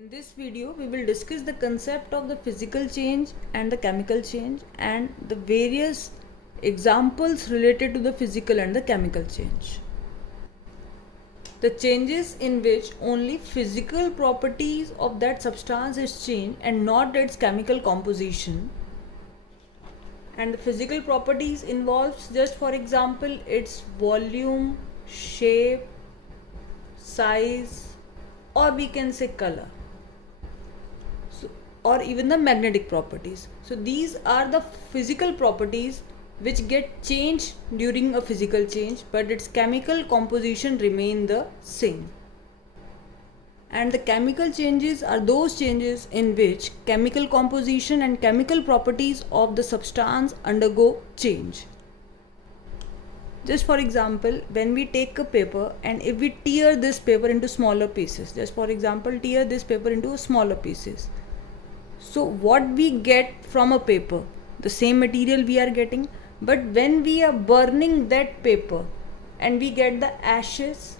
In this video, we will discuss the concept of the physical change and the chemical change and the various examples related to the physical and the chemical change. The changes in which only physical properties of that substance is changed and not its chemical composition. And the physical properties involves, just for example, its volume, shape, size, or we can say color. Or even the magnetic properties. So these are the physical properties which get changed during a physical change, but its chemical composition remain the same. And the chemical changes are those changes in which chemical composition and chemical properties of the substance undergo change. Just for example, when we take a paper and if we tear this paper into smaller pieces, just for example, tear this paper into smaller pieces. So what we get from a paper, the same material we are getting, but when we are burning that paper and we get the ashes,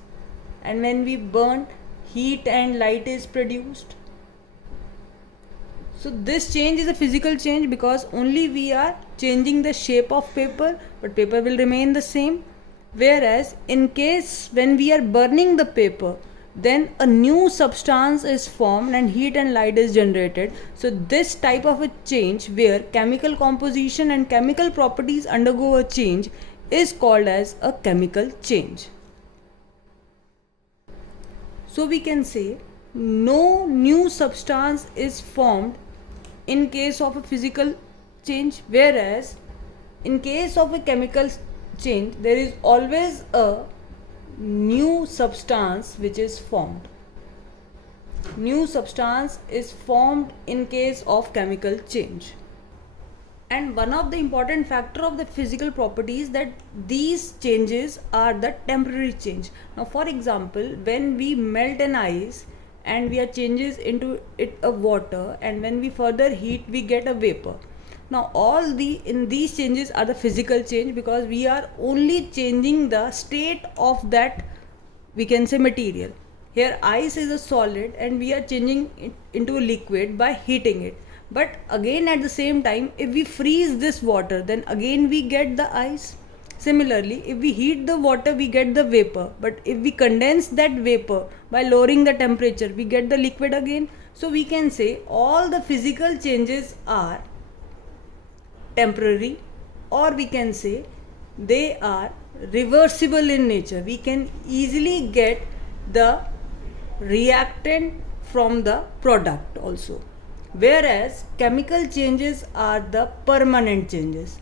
and when we burn, heat and light is produced. So this change is a physical change because only we are changing the shape of paper, but paper will remain the same. Whereas in case when we are burning the paper, then a new substance is formed and heat and light is generated. So this type of a change where chemical composition and chemical properties undergo a change is called as a chemical change. So we can say no new substance is formed in case of a physical change, whereas in case of a chemical change there is always a new substance which is formed. New substance is formed in case of chemical change. And one of the important factor of the physical properties that these changes are the temporary change. Now for example, when we melt an ice and we are changes into it a water, and when we further heat we get a vapor. Now in these changes are the physical change because we are only changing the state of that, we can say, material. Here ice is a solid and we are changing it into a liquid by heating it. But again at the same time, if we freeze this water, then again we get the ice. Similarly, if we heat the water, we get the vapor. But if we condense that vapor by lowering the temperature, we get the liquid again. So we can say all the physical changes are temporary, or we can say they are reversible in nature. We can easily get the reactant from the product also. Whereas chemical changes are the permanent changes,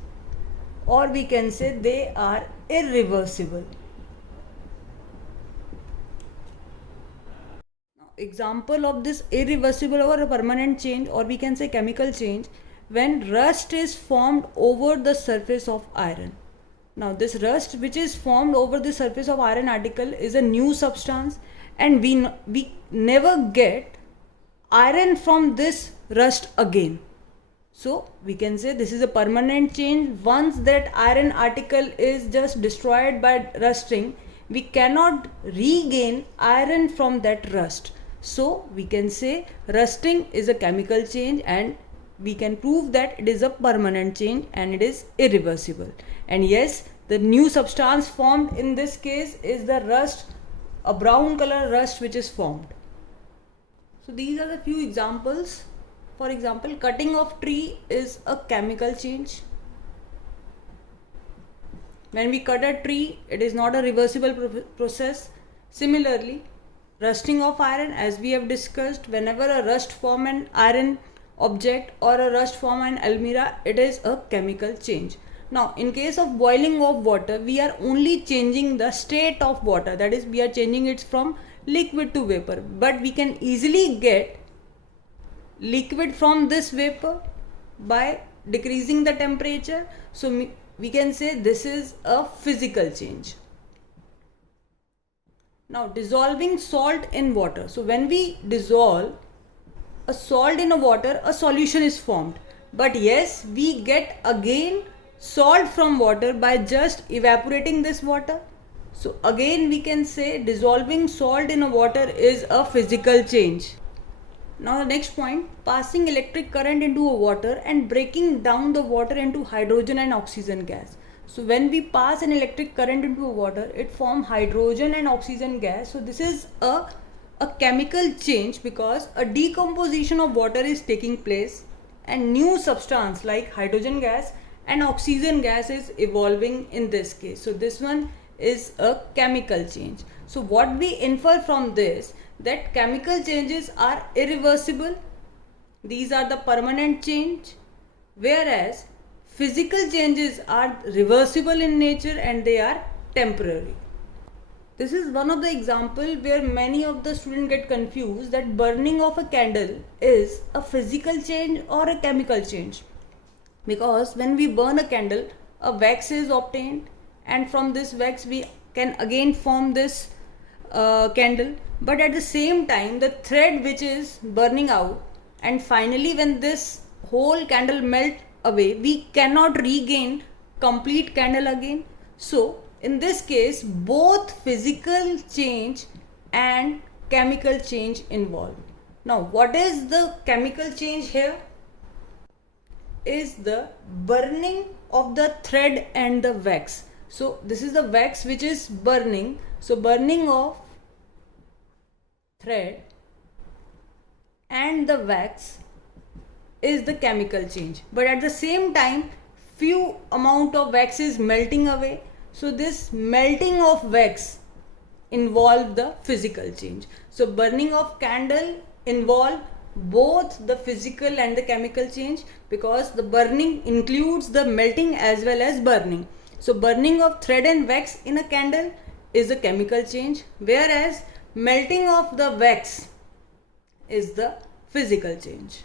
or we can say they are irreversible. Now, example of this irreversible or a permanent change, or we can say chemical change, when rust is formed over the surface of iron. Now this rust which is formed over the surface of iron article is a new substance, and we never get iron from this rust again. So we can say this is a permanent change. Once that iron article is just destroyed by rusting, we cannot regain iron from that rust. So we can say rusting is a chemical change, and we can prove that it is a permanent change and it is irreversible. And yes, the new substance formed in this case is the rust, a brown color rust which is formed. So these are the few examples. For example, cutting of tree is a chemical change. When we cut a tree, it is not a reversible process. Similarly, rusting of iron, as we have discussed, whenever a rust form an iron object or a rust form an almirah, it is a chemical change. Now in case of boiling of water, we are only changing the state of water, that is we are changing it from liquid to vapor, but we can easily get liquid from this vapor by decreasing the temperature. So we can say this is a physical change. Now dissolving salt in water. So when we dissolve a salt in a water, a solution is formed. But yes, we get again salt from water by just evaporating this water. So again we can say dissolving salt in a water is a physical change. Now the next point, passing electric current into a water and breaking down the water into hydrogen and oxygen gas. So when we pass an electric current into a water, it forms hydrogen and oxygen gas. So this is a chemical change because a decomposition of water is taking place and new substance like hydrogen gas and oxygen gas is evolving in this case. So this one is a chemical change. So what we infer from this, that chemical changes are irreversible, these are the permanent change, whereas physical changes are reversible in nature and they are temporary. This is one of the example where many of the students get confused that burning of a candle is a physical change or a chemical change. Because when we burn a candle, a wax is obtained and from this wax we can again form this candle, but at the same time the thread which is burning out, and finally when this whole candle melt away, we cannot regain complete candle again. So in this case both physical change and chemical change involved. Now what is the chemical change here? Is the burning of the thread and the wax. So this is the wax which is burning. So burning of thread and the wax is the chemical change, but at the same time few amount of wax is melting away. So this melting of wax involve the physical change. So burning of candle involve both the physical and the chemical change because the burning includes the melting as well as burning. So burning of thread and wax in a candle is a chemical change, whereas melting of the wax is the physical change.